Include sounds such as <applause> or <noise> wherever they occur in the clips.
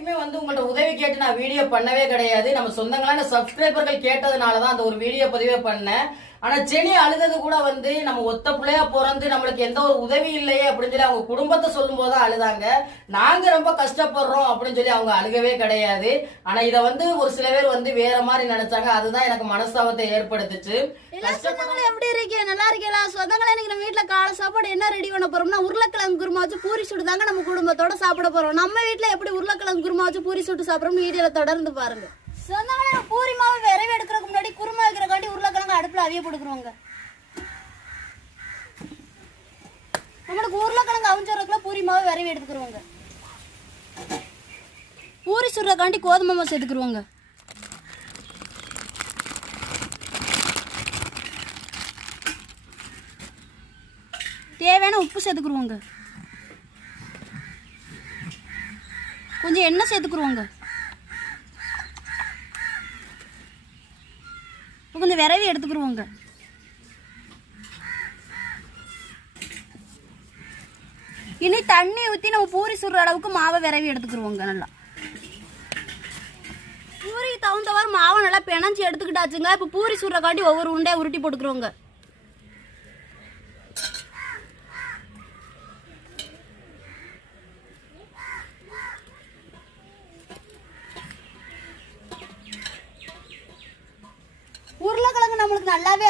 வரைக்குமே வந்து உங்கள்ட்ட உதவி கேட்டு நான் வீடியோ பண்ணவே கிடையாது. நம்ம சொந்தங்களான சப்ஸ்கிரைபர்கள் கேட்டதுனால தான் அந்த ஒரு வீடியோ பதிவே பண்ணேன். ஆனா செனி அழுதது கூட வந்து நம்ம ஒத்த பிள்ளையா பிறந்து நம்மளுக்கு எந்த ஒரு உதவி இல்லையே அப்படின்னு சொல்லி அவங்க குடும்பத்தை சொல்லும் போது தான் அழுதாங்க. நாங்க ரொம்ப கஷ்டப்படுறோம் அப்படின்னு சொல்லி அவங்க அழுகவே கிடையாது. ஆனா இத வந்து ஒரு சில பேர் வந்து வேற மாதிரி நினைச்சாங்க. அதுதான் எனக்கு மனஸ்தாபத்தை ஏற்படுத்துச்சு. எப்படி இருக்கீங்க? நல்லா இருக்கீங்களா? சொந்தங்களே இன்னைக்கு நம்ம வீட்ல காலை சாப்பாடு என்ன ரெடி பண்ண போறோம்னா உருளைக்கிழங்கு குருமா வச்சு பூரி சுட்டு தாங்க நம்ம குடும்பத்தோட சாப்பிட போறோம். நம்ம வீட்ல எப்படி உருளைக்கிழங்கு குருமா வச்சு பூரி சுட்டு சாப்பிடுறோம் வீடியோல தொடர்ந்து பாருங்க. சொந்தங்களே பூரி மாவு விரைவு எடுக்கிறதுக்கு முன்னாடி குருமா வைக்கிறக்காண்டி உருளைக்கிழங்கு போட்டுக்கிறோங்க நம்மளுக்கு உருளைக்கிழங்கு அவிஞ்சறதுக்குள்ள பூரி மாவு விரைவி எடுத்துக்கிறோங்க பூரி சுடுறதுக்காண்டி கோதுமை மாவு சேர்த்துக்குருவோங்க. தேவையான உப்பு சேர்த்துக்குருவோங்க. கொஞ்சம் எண்ணெய் சேர்த்துக்குருவோங்க. இப்போ கொஞ்சம் விரைவி எடுத்துக்கிடுவோங்க இனி தண்ணி ஊற்றி நம்ம பூரி சுடுற அளவுக்கு மாவை விரைவி எடுத்துக்கிடுவோங்க நல்லா. பூரிக்கு தகுந்தவாறு மாவை நல்லா பிணைஞ்சு எடுத்துக்கிட்டாச்சுங்க. இப்போ பூரி சுடுறக்காண்டி ஒவ்வொரு உண்டையை உருட்டி போட்டுக்கிறோங்க உருளைக்கிழங்கு நம்மளுக்கு நல்லாவே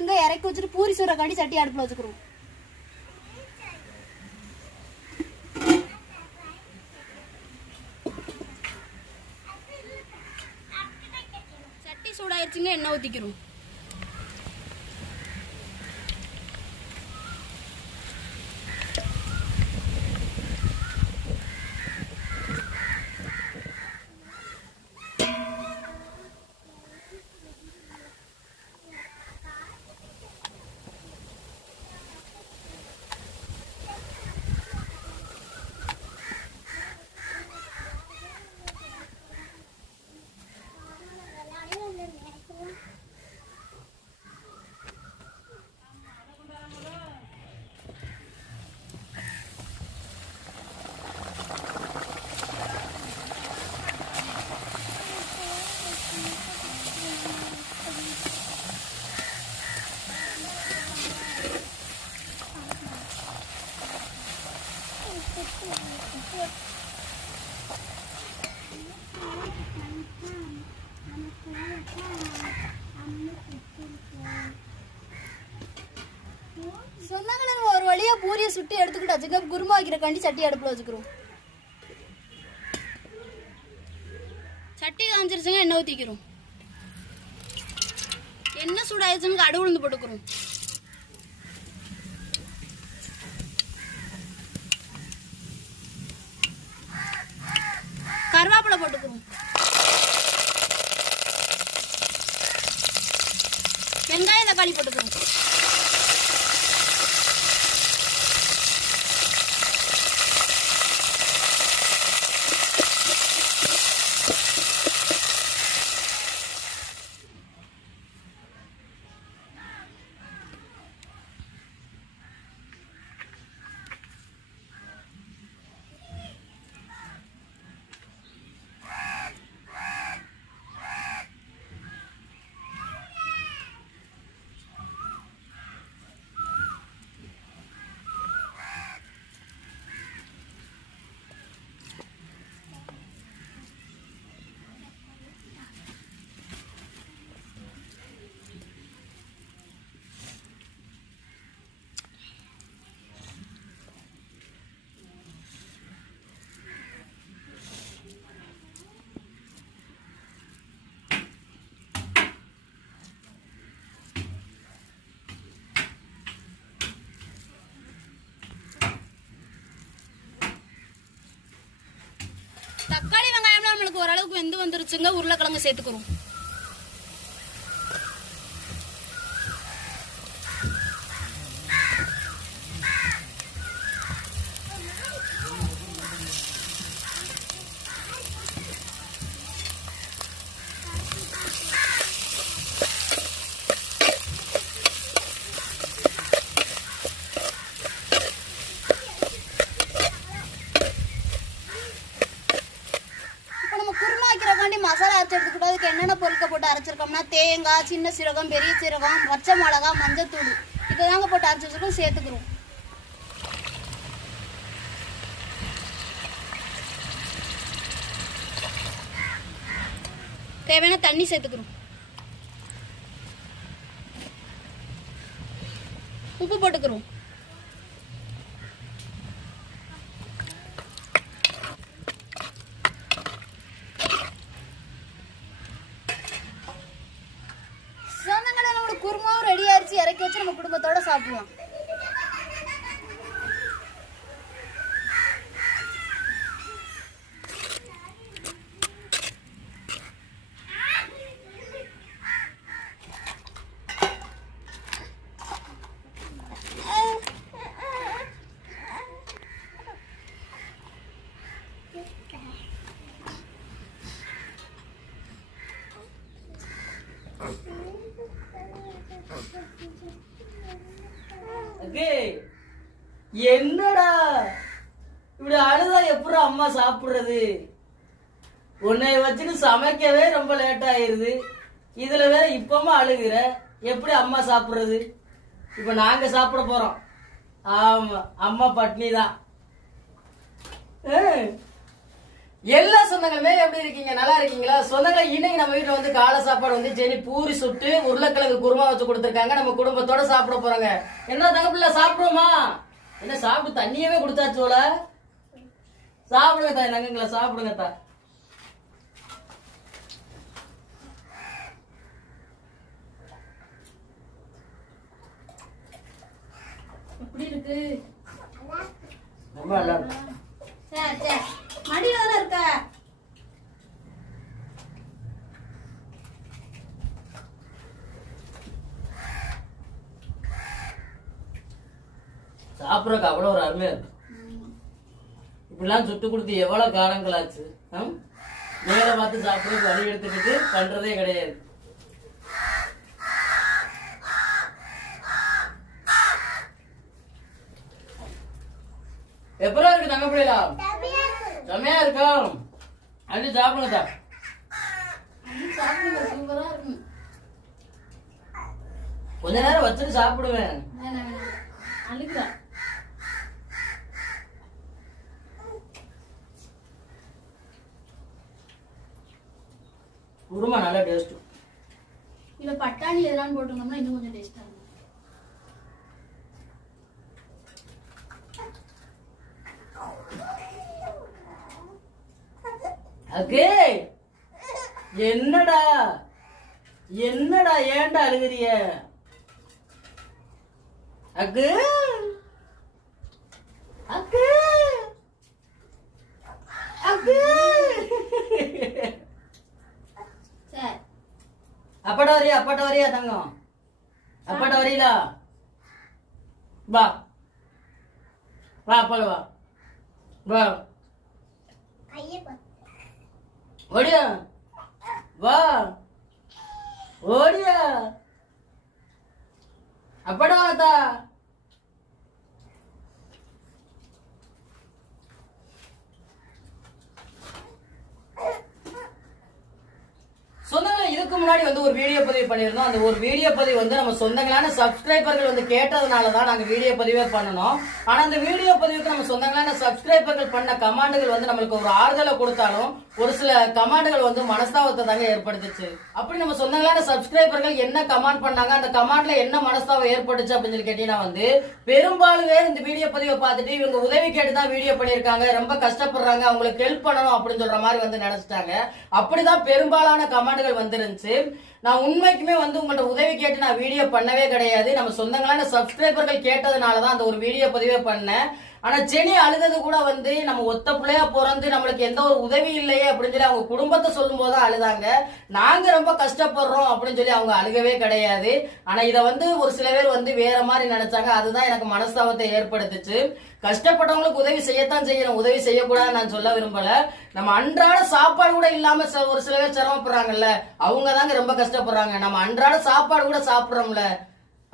வச்சுங்க இறக்கி வச்சுட்டு பூரி சுடுறக்காண்டி சட்டி அடுப்பில் வச்சுக்கிறோம் சட்டி சூடாயிருச்சுங்க எண்ணெய் ஊற்றிக்கிறோம் சொன்னாங்களே நம்ம ஒரு அப்படியே சுட்டி சுட்டு எடுத்துக்கிட்டாச்சுங்க குருமா வைக்கிறக்காண்டி சட்டி அடுப்பில் வச்சுக்கிறோம். சட்டி காஞ்சிருச்சுங்க எண்ணெய் ஊற்றிக்கிறோம் எண்ணெய் சூடாயிருச்சுங்க அடு உளுந்து போட்டுக்கிறோம். கருவேப்பிலை போட்டுக்கிறோம். வெங்காயம் தக்காளி போட்டுக்கிறோம் தக்காளி வெங்காயம்லாம் நம்மளுக்கு ஓரளவுக்கு வெந்து வந்துருச்சுங்க. உருளைக்கிழங்கு சேர்த்துக்கிறோம். மசாலா அரைச்சதுக்கு என்னென்ன பொருட்கள் போட்டு அரைச்சிருக்கோம்னா தேங்காய் சின்ன சீரகம் பெரிய சீரகம் பச்சை மிளகா மஞ்சத்தூள் இதை தாங்க போட்டு அரைச்சி வச்சிருக்கோம். சேர்த்துக்கிறோம். தேவையான தண்ணி சேர்த்துக்கிறோம். உப்பு போட்டுக்கிறோம் சொந்தங்களே நம்மளோட குருமாவும் ரெடி ஆயிடுச்சு இறக்கி வச்சு நம்ம குடும்பத்தோட சாப்பிடுவோம் அக்கே, என்னடா? இப்படி அழுதா எப்படி அம்மா சாப்பிடுறது? உன்னை வச்சுன்னு சமைக்கவே ரொம்ப லேட் ஆயிருது. இதுல வேற இப்பமா அழுகுற? எப்படி அம்மா சாப்பிடுறது? இப்ப நாங்க சாப்பிட போறோம். ஆமா அம்மா பட்னி தான் எல்லா சொந்தங்களுமே எப்படி இருக்கீங்க? நல்லா இருக்கீங்களா? சொந்தங்களை இன்னைக்கு நம்ம வீட்டுல வந்து காலை சாப்பாடு வந்து ஜெனி பூரி சுட்டு உருளைக்கிழங்கு குருமா வச்சு கொடுத்துருக்காங்க. நம்ம குடும்பத்தோட சாப்பிட போறோங்க. என்ன தங்கப்பிள்ள சாப்பிடுவோமா? என்ன சாப்பிட்டு தண்ணியவே கொடுத்தாச்சோல சாப்பிடுங்க தாய் நங்கங்களா சாப்பிடுங்க தா எப்படி இருக்கு? ரொம்ப நல்லா இருக்கு சரி சரி மடியில தானே இருக்க சாப்பிடறதுக்கு அவ்வளவு ஒரு அருமையா இருக்கு. இப்படிலாம் சுட்டு கொடுத்து எவ்வளவு காலங்கள் ஆச்சு ஹம்? பார்த்து சாப்பிடுறது வழி எடுத்துக்கிட்டு பண்றதே கிடையாது. எப்பறம் இருக்கு தங்க பிள்ளைகளா செம்மையா இருக்கும் அள்ளி சாப்பிடுங்க தா. கொஞ்ச நேரம் வச்சுட்டு சாப்பிடுவேன். வேணாம் குருமா நல்லா டேஸ்ட் இதுல பட்டாணி எதெல்லாம் போட்டிருந்தோம்னா இன்னும் கொஞ்சம் டேஸ்டா இருக்கும். அக்கே என்னடா என்னடா ஏன்டா அழுகுறிய அக்கு அக்கு சரி அப்பாட்ட வரியா அப்பாட்ட வரியா தங்கம்? அப்பாட்ட வரீங்களா வா. வா அப்பால வா. வா. ஓடியா. வா. ஓடியா. அப்பட வாத்தா வந்து ஒரு வீடியோ பதிவு பண்ணியிருந்தோம். அந்த ஒரு வீடியோ பதிவு வந்து நம்ம சொந்தங்களான சப்ஸ்கிரைபர்கள் வந்து கேட்டதுனால தான் நாங்கள் வீடியோ பதிவே பண்ணணும். ஆனால் அந்த வீடியோ பதிவுக்கு நம்ம சொந்தங்களான சப்ஸ்கிரைபர்கள் பண்ண கமாண்டுகள் வந்து நம்மளுக்கு ஒரு ஆறுதலை கொடுத்தாலும் ஒரு சில கமாண்டுகள் வந்து மனஸ்தாபத்தை தாங்க ஏற்படுத்துச்சு. அப்படி நம்ம சொந்தங்களான சப்ஸ்கிரைபர்கள் என்ன கமாண்ட் பண்ணாங்க அந்த கமாண்ட்ல என்ன மனஸ்தாபம் ஏற்பட்டுச்சு அப்படின்னு சொல்லி கேட்டீங்கன்னா வந்து பெரும்பாலும் பேர் இந்த வீடியோ பதிவை பார்த்துட்டு இவங்க உதவி கேட்டு தான் வீடியோ பண்ணியிருக்காங்க ரொம்ப கஷ்டப்படுறாங்க அவங்களுக்கு ஹெல்ப் பண்ணணும் அப்படின்னு சொல்ற மாதிரி வந்து நினைச்சிட்டாங்க. அப்படிதான் பெரும்பாலான கமாண்டுகள் வந்துருந்துச்சு. நான் உண்மைக்குமே வந்து உங்கள்ட்ட உதவி கேட்டு நான் வீடியோ பண்ணவே கிடையாது. நம்ம சொந்தங்களான சப்ஸ்கிரைபர்கள் கேட்டதுனால தான் அந்த ஒரு வீடியோ பதிவே பண்ணேன். ஆனா ஜெனி அழுதது கூட வந்து நம்ம ஒத்த பிள்ளையா பிறந்து நம்மளுக்கு எந்த ஒரு உதவி இல்லையே அப்படின்னு சொல்லி அவங்க குடும்பத்தை சொல்லும் போது அழுதாங்க. நாங்க ரொம்ப கஷ்டப்படுறோம் அப்படின்னு சொல்லி அவங்க அழுகவே கிடையாது. ஆனா இதை வந்து ஒரு சில பேர் வந்து வேற மாதிரி நினைச்சாங்க. அதுதான் எனக்கு மனஸ்தாபத்தை ஏற்படுத்துச்சு. கஷ்டப்பட்டவங்களுக்கு உதவி செய்யத்தான் செய்யணும். உதவி செய்யக்கூடாது நான் சொல்ல விரும்பல. நம்ம அன்றாட சாப்பாடு கூட இல்லாம ஒரு சில பேர் சிரமப்படுறாங்கல்ல. அவங்க தாங்க ரொம்ப கஷ்டப்படுறாங்க. நம்ம அன்றாட சாப்பாடு கூட சாப்பிடுறோம்ல.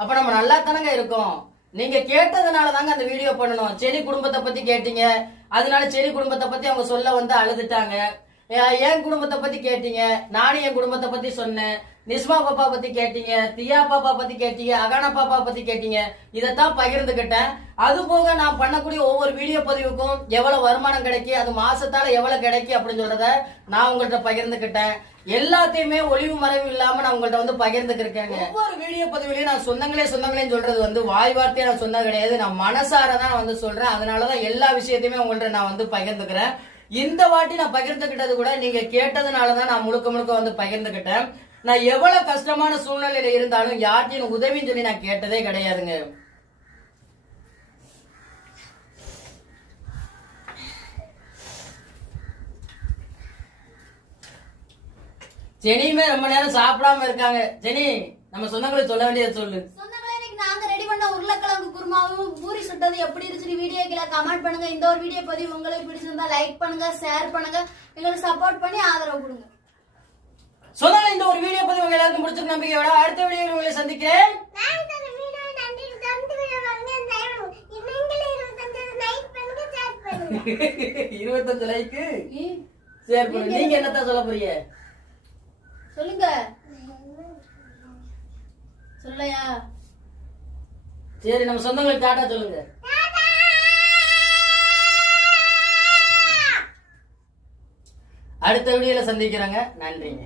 அப்ப நம்ம நல்லா தானங்க இருக்கோம். நீங்க கேட்டதுனால தாங்க அந்த வீடியோ பண்ணணும். செடி குடும்பத்தை பத்தி கேட்டீங்க. அதனால செடி குடும்பத்தை பத்தி அவங்க சொல்ல வந்து அழுதுட்டாங்க. என் குடும்பத்தை பத்தி கேட்டீங்க? நானும் என் குடும்பத்தை பத்தி சொன்னேன். நிஸ்மா பாப்பா பத்தி கேட்டீங்க தியா பாப்பா பத்தி கேட்டீங்க அகானா பாப்பா பத்தி கேட்டீங்க. இதைத்தான் பகிர்ந்துகிட்டேன். அது போக நான் பண்ணக்கூடிய ஒவ்வொரு வீடியோ பதிவுக்கும் எவ்வளவு வருமானம் கிடைக்கி அது மாசத்தால எவ்வளவு கிடைக்கி அப்படின்னு சொல்றத நான் உங்கள்கிட்ட பகிர்ந்துக்கிட்டேன் எல்லாத்தையுமே ஒளிவு மறைவு இல்லாம நான் உங்கள்கிட்ட வந்து பகிர்ந்துக்கிருக்கேங்க ஒவ்வொரு வீடியோ பதிவுலயும் நான் சொந்தங்களே சொந்தங்களே சொல்றது வந்து வாய் வார்த்தையை நான் சொந்தம் கிடையாது. நான் மனசார தான் வந்து சொல்றேன். அதனாலதான் எல்லா விஷயத்தையுமே உங்கள்கிட்ட நான் வந்து பகிர்ந்துக்கிறேன். இந்த வாட்டி நான் பகிர்ந்துக்கிட்டது கூட நீங்க கேட்டதுனால தான் நான் முழுக்க முழுக்க வந்து பகிர்ந்துக்கிட்டேன் நான் எவ்வளவு கஷ்டமான சூழ்நிலையில இருந்தாலும் யார்ட்டையும் உதவின்னு சொல்லி நான் கேட்டதே கிடையாதுங்க. ஜெனியுமே ரொம்ப நேரம் சாப்பிடாம இருக்காங்க. ஜெனி நம்ம சொந்தங்களுக்கு சொல்ல வேண்டியது சொல்லு. சொந்தங்களே நாங்க ரெடி பண்ண உருளைக்கிழங்கு குருமாவும் பூரி சுட்டது எப்படி இருந்துச்சு வீடியோ கீழே கமெண்ட் பண்ணுங்க. இந்த ஒரு வீடியோ பதிவு உங்களுக்கு பிடிச்சிருந்தா லைக் பண்ணுங்க ஷேர் பண்ணுங்க. எங்களுக்கு சப்போர்ட் பண்ணி ஆதரவு கொடுங்க. சொந்தங்கள் இந்த ஒரு வீடியோ பதிவு உங்க எல்லாருக்கும் பிடிச்சிருக்க நம்பிக்கையோட அடுத்த வீடியோ உங்களை சந்திக்கிறேன். <laughs> இருபத்தஞ்சு லைக்கு சரி பண்ணுங்க நீங்க என்னத்தான் சொல்ல போறீங்க? சொல்லுங்க. சொல்லையா? சரி நம்ம சொந்தங்களுக்கு டாட்டா சொல்லுங்க. அடுத்த வீடியோல சந்திக்கிறேங்க. நன்றிங்க.